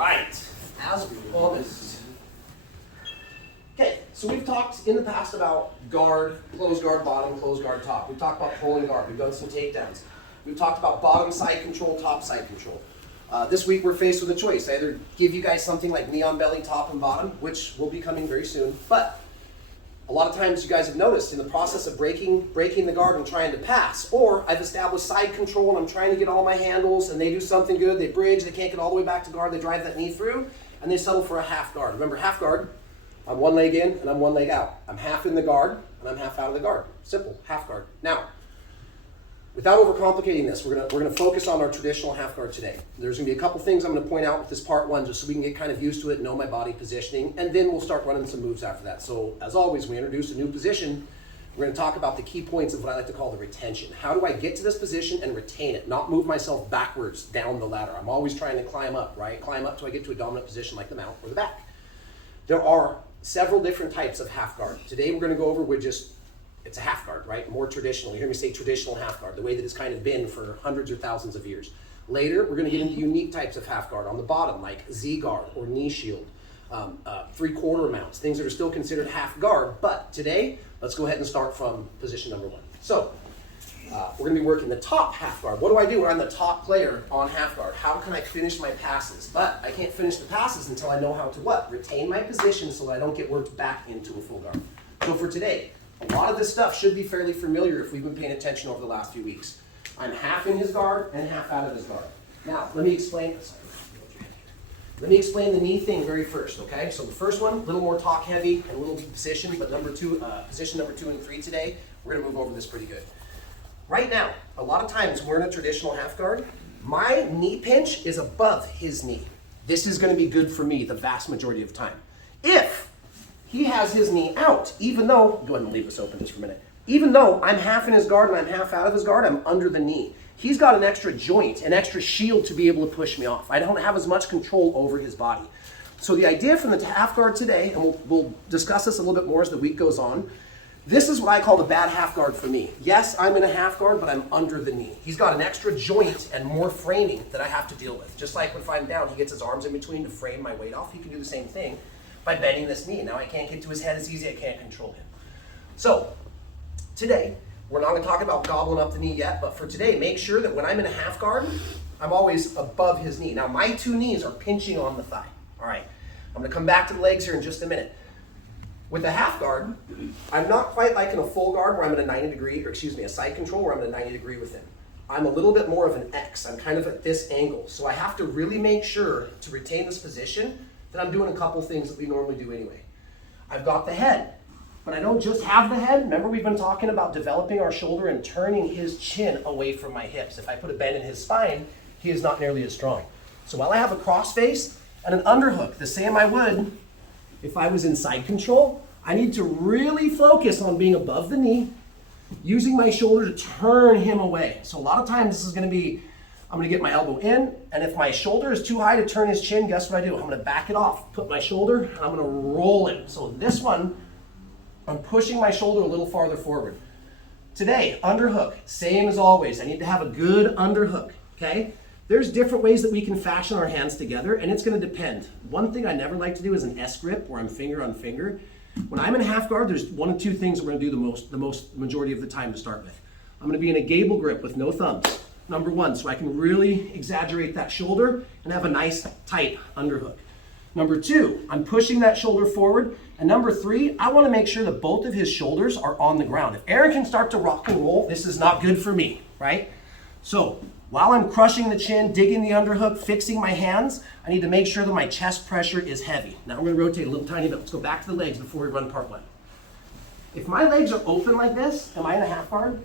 right, as we promised. Okay, so we've talked in the past about guard, close guard bottom, close guard top. We've talked about pulling guard. We've done some takedowns. We've talked about bottom side control, top side control. This week we're faced with a choice. I either give you guys something like knee on belly, top and bottom, which will be coming very soon, but a lot of times you guys have noticed in the process of breaking the guard and trying to pass, or I've established side control and I'm trying to get all my handles and they do something good, they bridge, they can't get all the way back to guard, they drive that knee through, and they settle for a half guard. Remember, half guard, I'm one leg in and I'm one leg out. I'm half in the guard and I'm half out of the guard. Simple, half guard. Now, without overcomplicating this, we're gonna focus on our traditional half guard today. There's gonna be a couple things I'm gonna point out with this part one, just so we can get kind of used to it, know my body positioning, and then we'll start running some moves after that. So as always, when we introduce a new position, we're gonna talk about the key points of what I like to call the retention. How do I get to this position and retain it, not move myself backwards down the ladder? I'm always trying to climb up, right? Climb up till I get to a dominant position like the mount or the back. There are several different types of half guard. Today we're gonna go over with just it's a half guard, right? More traditional. You hear me say traditional half guard, the way that it's kind of been for hundreds or thousands of years. Later, we're going to get into unique types of half guard on the bottom, like Z guard or knee shield, 3/4 mounts, things that are still considered half guard. But today, let's go ahead and start from position number one. So, we're going to be working the top half guard. What do I do when I'm the top player on half guard? How can I finish my passes? But I can't finish the passes until I know how to what? Retain my position so that I don't get worked back into a full guard. So for today, a lot of this stuff should be fairly familiar if we've been paying attention over the last few weeks. I'm half in his guard and half out of his guard. Now, let me explain the knee thing very first, okay? So the first one, a little more talk heavy and a little position, but position number 2 and 3 today, we're gonna move over this pretty good. Right now, a lot of times we're in a traditional half guard, my knee pinch is above his knee. This is gonna be good for me the vast majority of the time. If he has his knee out, even though, go ahead and leave this open just for a minute. Even though I'm half in his guard and I'm half out of his guard, I'm under the knee. He's got an extra joint, an extra shield to be able to push me off. I don't have as much control over his body. So the idea from the half guard today, and we'll discuss this a little bit more as the week goes on, this is what I call the bad half guard for me. Yes, I'm in a half guard, but I'm under the knee. He's got an extra joint and more framing that I have to deal with. Just like if I'm down, he gets his arms in between to frame my weight off. He can do the same thing by bending this knee. Now I can't get to his head as easy, I can't control him. So, today, we're not gonna talk about gobbling up the knee yet, but for today, make sure that when I'm in a half guard, I'm always above his knee. Now my 2 knees are pinching on the thigh. All right, I'm gonna come back to the legs here in just a minute. With a half guard, I'm not quite like in a full guard where I'm at a side control where I'm at a 90 degree with him. I'm a little bit more of an X. I'm kind of at this angle. So I have to really make sure to retain this position that I'm doing a couple things that we normally do anyway. I've got the head, but I don't just have the head. Remember, we've been talking about developing our shoulder and turning his chin away from my hips. If I put a bend in his spine, he is not nearly as strong. So while I have a cross face and an underhook, the same I would if I was in side control, I need to really focus on being above the knee, using my shoulder to turn him away. So a lot of times this is gonna be, I'm gonna get my elbow in, and if my shoulder is too high to turn his chin, guess what I do? I'm gonna back it off, put my shoulder, and I'm gonna roll it. So this one, I'm pushing my shoulder a little farther forward. Today, underhook, same as always. I need to have a good underhook, okay? There's different ways that we can fashion our hands together, and it's gonna depend. One thing I never like to do is an S grip, where I'm finger on finger. When I'm in half guard, there's 1 of 2 things that we're gonna do the majority of the time to start with. I'm gonna be in a gable grip with no thumbs. Number 1, so I can really exaggerate that shoulder and have a nice tight underhook. Number 2, I'm pushing that shoulder forward. And number 3, I wanna make sure that both of his shoulders are on the ground. If Aaron can start to rock and roll, this is not good for me, right? So while I'm crushing the chin, digging the underhook, fixing my hands, I need to make sure that my chest pressure is heavy. Now we're gonna rotate a little tiny bit. Let's go back to the legs before we run part 1. If my legs are open like this, am I in a half guard?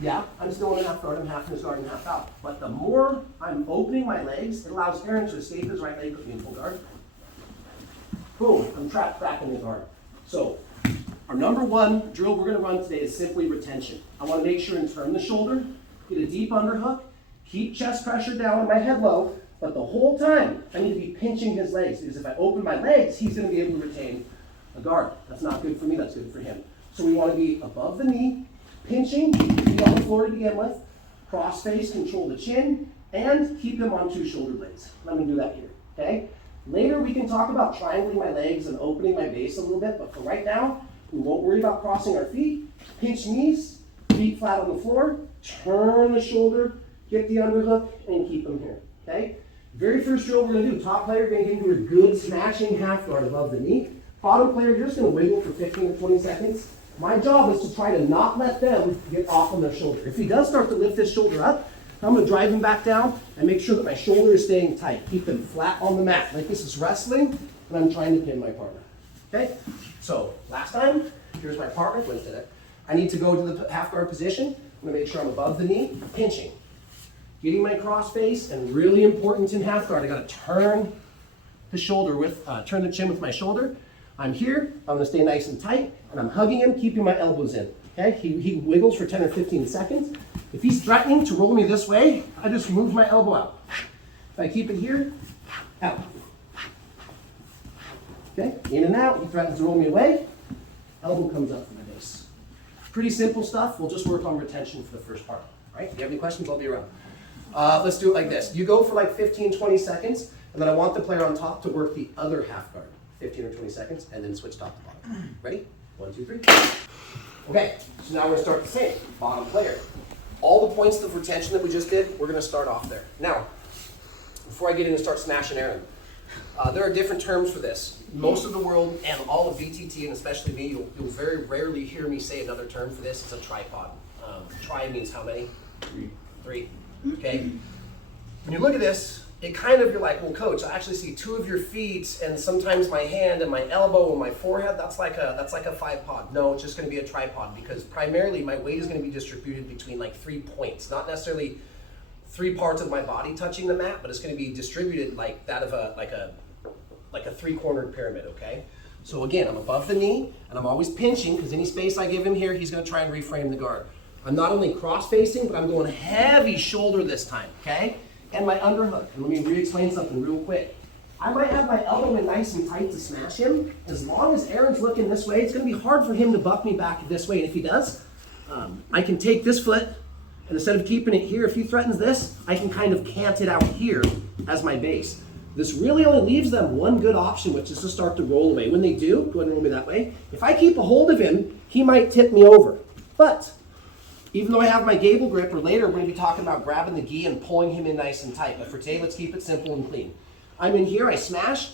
Yeah, I'm still in a half guard, I'm half in his guard and half out. But the more I'm opening my legs, it allows Aaron to escape his right leg, put me in full guard. Boom, I'm trapped back in the guard. So, our number 1 drill we're gonna run today is simply retention. I wanna make sure and turn the shoulder, get a deep underhook, keep chest pressure down and my head low, but the whole time I need to be pinching his legs, because if I open my legs, he's gonna be able to retain a guard. That's not good for me, that's good for him. So we wanna be above the knee, pinching, feet on the floor to begin with, cross face, control the chin, and keep him on 2 shoulder blades. Let me do that here, okay? Later we can talk about triangling my legs and opening my base a little bit, but for right now, we won't worry about crossing our feet. Pinch knees, feet flat on the floor, turn the shoulder, get the underhook, and keep them here, okay? Very first drill we're gonna do, top player, gonna get into a good smashing half guard above the knee. Bottom player, you're just gonna wiggle for 15 to 20 seconds. My job is to try to not let them get off on their shoulder. If he does start to lift this shoulder up, I'm gonna drive him back down and make sure that my shoulder is staying tight. Keep them flat on the mat, like this is wrestling, and I'm trying to pin my partner, okay? So, last time, here's my partner, Wednesday there. I need to go to the half guard position. I'm gonna make sure I'm above the knee, pinching. Getting my cross face, and really important in half guard, I gotta turn the shoulder with, turn the chin with my shoulder. I'm here, I'm gonna stay nice and tight, and I'm hugging him, keeping my elbows in, okay? He wiggles for 10 or 15 seconds. If he's threatening to roll me this way, I just move my elbow out. If I keep it here, out. Okay, in and out, he threatens to roll me away, elbow comes up from my base. Pretty simple stuff, we'll just work on retention for the first part, all right? If you have any questions, I'll be around. Let's do it like this. You go for like 15, 20 seconds, and then I want the player on top to work the other half guard. 15 or 20 seconds, and then switch top to bottom. Ready? 1, 2, 3. Okay, so now we're gonna start the same. Bottom player. All the points of retention that we just did, we're gonna start off there. Now, before I get in and start smashing Aaron, there are different terms for this. Most of the world, and all of BTT, and especially me, you'll very rarely hear me say another term for this. It's a tripod. Tri means how many? 3. Okay? When you look at this, it kind of, you're like, well, coach, I actually see 2 of your feet, and sometimes my hand and my elbow and my forehead. That's like a 5-pod. No, it's just going to be a tripod, because primarily my weight is going to be distributed between like 3 points, not necessarily 3 parts of my body touching the mat, but it's going to be distributed like that of a 3-cornered pyramid. Okay. So again, I'm above the knee, and I'm always pinching, because any space I give him here, he's going to try and reframe the guard. I'm not only cross-facing, but I'm going heavy shoulder this time. Okay. And my underhook. And let me re-explain something real quick. I might have my elbow in nice and tight to smash him. As long as Aaron's looking this way, it's going to be hard for him to buck me back this way. And if he does, I can take this foot, and instead of keeping it here, if he threatens this, I can kind of cant it out here as my base. This really only leaves them one good option, which is to start to roll away. When they do, go ahead and roll me that way. If I keep a hold of him, he might tip me over. But even though I have my gable grip, or later we're going to be talking about grabbing the gi and pulling him in nice and tight. But for today, let's keep it simple and clean. I'm in here, I smash.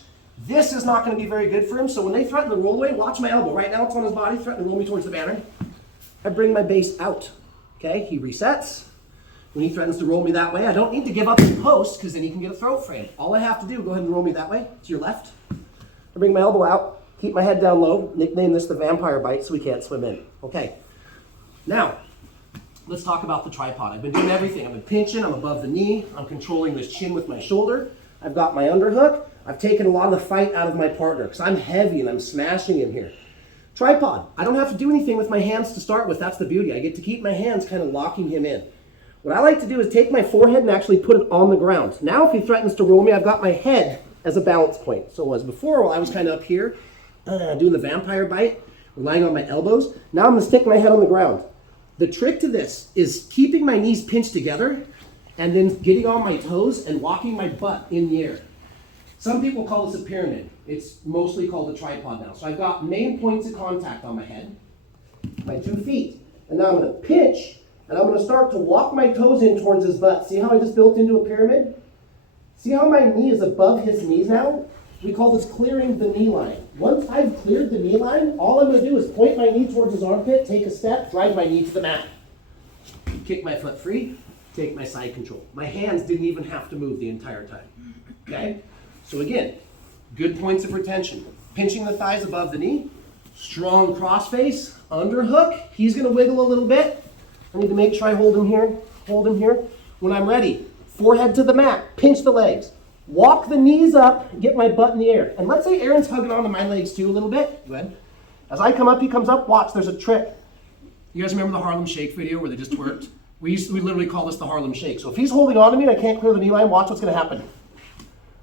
This is not going to be very good for him. So when they threaten to roll away, watch my elbow. Right now it's on his body, threatening to roll me towards the banner. I bring my base out. Okay, he resets. When he threatens to roll me that way, I don't need to give up his post, because then he can get a throat frame. All I have to do, go ahead and roll me that way, to your left. I bring my elbow out, keep my head down low, nickname this the vampire bite so he can't swim in. Okay, now, let's talk about the tripod. I've been doing everything. I've been pinching, I'm above the knee, I'm controlling this chin with my shoulder, I've got my underhook, I've taken a lot of the fight out of my partner, because I'm heavy and I'm smashing him here. Tripod, I don't have to do anything with my hands to start with, that's the beauty. I get to keep my hands kind of locking him in. What I like to do is take my forehead and actually put it on the ground. Now if he threatens to roll me, I've got my head as a balance point. So as before, while I was kind of up here, doing the vampire bite, relying on my elbows, now I'm going to stick my head on the ground. The trick to this is keeping my knees pinched together and then getting on my toes and walking my butt in the air. Some people call this a pyramid. It's mostly called a tripod now. So I've got main points of contact on my head, my 2 feet, and now I'm going to pinch, and I'm going to start to walk my toes in towards his butt. See how I just built into a pyramid? See how my knee is above his knees now? We call this clearing the knee line. Once I've cleared the knee line, all I'm going to do is point my knee towards his armpit, take a step, drive my knee to the mat. Kick my foot free, take my side control. My hands didn't even have to move the entire time. Okay? So again, good points of retention. Pinching the thighs above the knee, strong cross face, underhook. He's going to wiggle a little bit. I need to make sure I hold him here, hold him here. When I'm ready, forehead to the mat, pinch the legs. Walk the knees up, get my butt in the air. And let's say Aaron's hugging onto my legs too a little bit. Go ahead. As I come up, he comes up. Watch, there's a trick. You guys remember the Harlem Shake video where they just twerked? We literally call this the Harlem Shake. So if he's holding on to me and I can't clear the knee line, watch what's going to happen.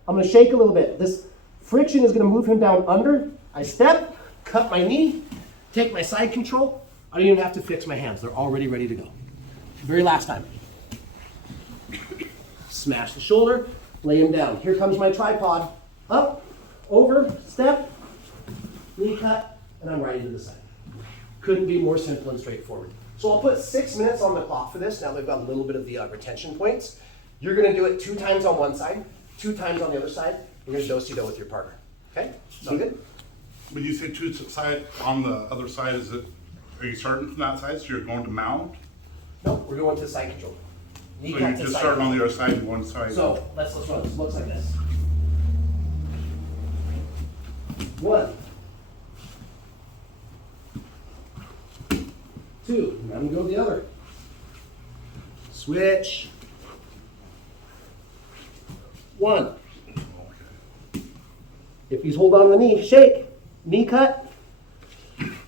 I'm going to shake a little bit. This friction is going to move him down under. I step, cut my knee, take my side control. I don't even have to fix my hands. They're already ready to go. Very last time. Smash the shoulder. Lay him down. Here comes my tripod. up, over, step, knee cut, and I'm riding to the side. Couldn't be more simple and straightforward. So I'll put 6 minutes on the clock for this. Now they've got a little bit of the retention points. You're gonna do it 2 times on one side, 2 times on the other side. You're gonna do-si-do with your partner. Okay? Sound good? When you say 2 side on the other side, are you starting from that side, so you're going to mount? No, we're going to side control. Knee So cut you're to just side starting on control. the other side, one side. So let's run this. Looks like this. 1, 2. Now I'm gonna go the other. Switch. 1. Okay. If he's hold on to the knee, shake. Knee cut.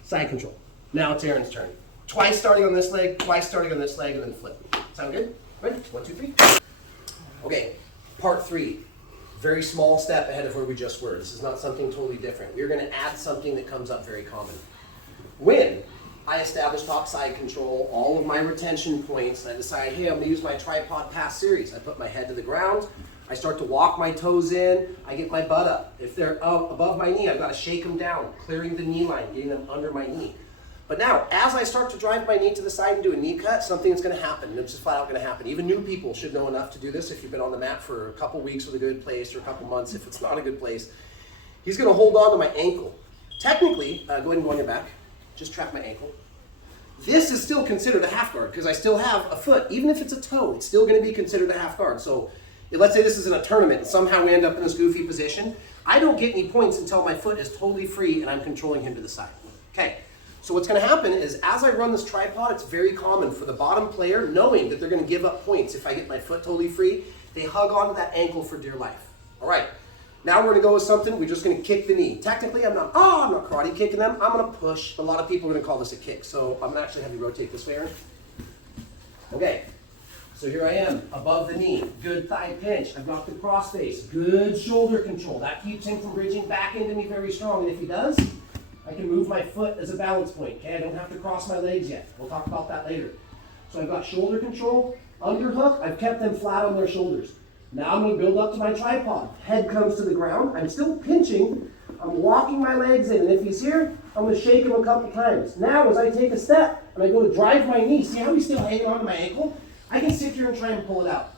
Side control. Now it's Aaron's turn. Twice starting on this leg, twice starting on this leg, and then flip. Sound good? Ready? 1, 2, 3. Okay, part 3. Very small step ahead of where we just were. This is not something totally different. We're going to add something that comes up very common. When I establish top side control, all of my retention points, and I decide, hey, I'm going to use my tripod pass series. I put my head to the ground. I start to walk my toes in. I get my butt up. If they're up above my knee, I've got to shake them down, clearing the knee line, getting them under my knee. But now, as I start to drive my knee to the side and do a knee cut, something's going to happen. It's just flat out going to happen. Even new people should know enough to do this if you've been on the mat for a couple weeks with a good place or a couple months if it's not a good place. He's going to hold on to my ankle. Technically, go ahead and go on your back. Just trap my ankle. This is still considered a half guard because I still have a foot. Even if it's a toe, it's still going to be considered a half guard. So let's say this is in a tournament and somehow we end up in this goofy position. I don't get any points until my foot is totally free and I'm controlling him to the side. Okay. So what's going to happen is as I run this tripod, it's very common for the bottom player, knowing that they're going to give up points if I get my foot totally free, they hug onto that ankle for dear life. All right, now we're going to go with something, we're just going to kick the knee. Technically, I'm not karate kicking them, I'm going to push. A lot of people are going to call this a kick, so I'm going to actually have you rotate this way, Aaron. Okay, so here I am, above the knee, good thigh pinch. I've got the cross face, good shoulder control. That keeps him from bridging back into me very strong, and if he does, I can move my foot as a balance point, okay? I don't have to cross my legs yet. We'll talk about that later. So I've got shoulder control, underhook. I've kept them flat on their shoulders. Now I'm going to build up to my tripod. Head comes to the ground. I'm still pinching. I'm walking my legs in, and if he's here, I'm going to shake him a couple times. Now as I take a step and I go to drive my knee, see how he's still hanging onto my ankle? I can sit here and try and pull it out.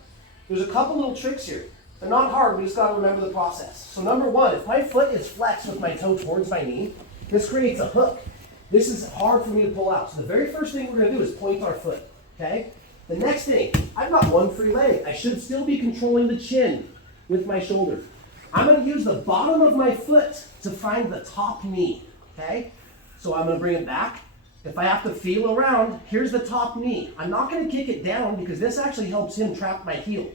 There's a couple little tricks here. They're not hard. We just got to remember the process. So number 1, if my foot is flexed with my toe towards my knee, this creates a hook. This is hard for me to pull out. So the very first thing we're going to do is point our foot, okay? The next thing, I've got one free leg. I should still be controlling the chin with my shoulder. I'm going to use the bottom of my foot to find the top knee, okay? So I'm going to bring it back. If I have to feel around, here's the top knee. I'm not going to kick it down because this actually helps him trap my heel.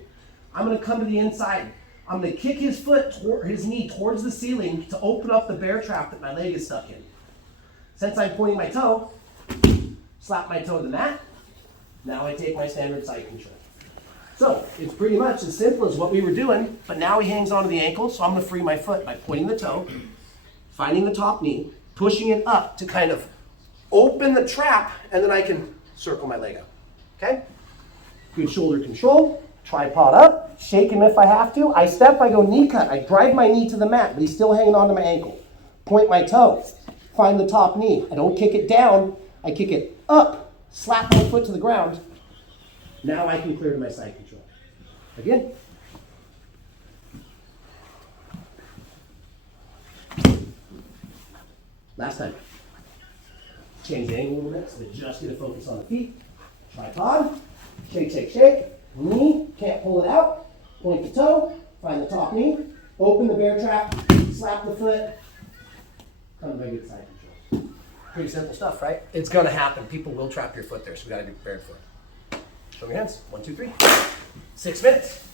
I'm going to come to the inside. I'm going to kick his his knee towards the ceiling to open up the bear trap that my leg is stuck in. Since I'm pointing my toe, slap my toe to the mat. Now I take my standard side control. So it's pretty much as simple as what we were doing, but now he hangs onto the ankle, so I'm going to free my foot by pointing the toe, finding the top knee, pushing it up to kind of open the trap, and then I can circle my leg out. Okay? Good shoulder control. Tripod up, shake him if I have to. I step, I go knee cut. I drive my knee to the mat, but he's still hanging onto my ankle. Point my toe, find the top knee. I don't kick it down, I kick it up, slap my foot to the ground. Now I can clear to my side control. Again. Last time. Change the angle a little bit so they just get a focus on the feet. Tripod, shake, shake, shake. Knee, can't pull it out. Point the toe, find the top knee, open the bear trap, slap the foot, come to regular side control. Pretty simple stuff, right? It's gonna happen. People will trap your foot there, so we gotta be prepared for it. Show me your hands. 1, 2, 3. 6 minutes.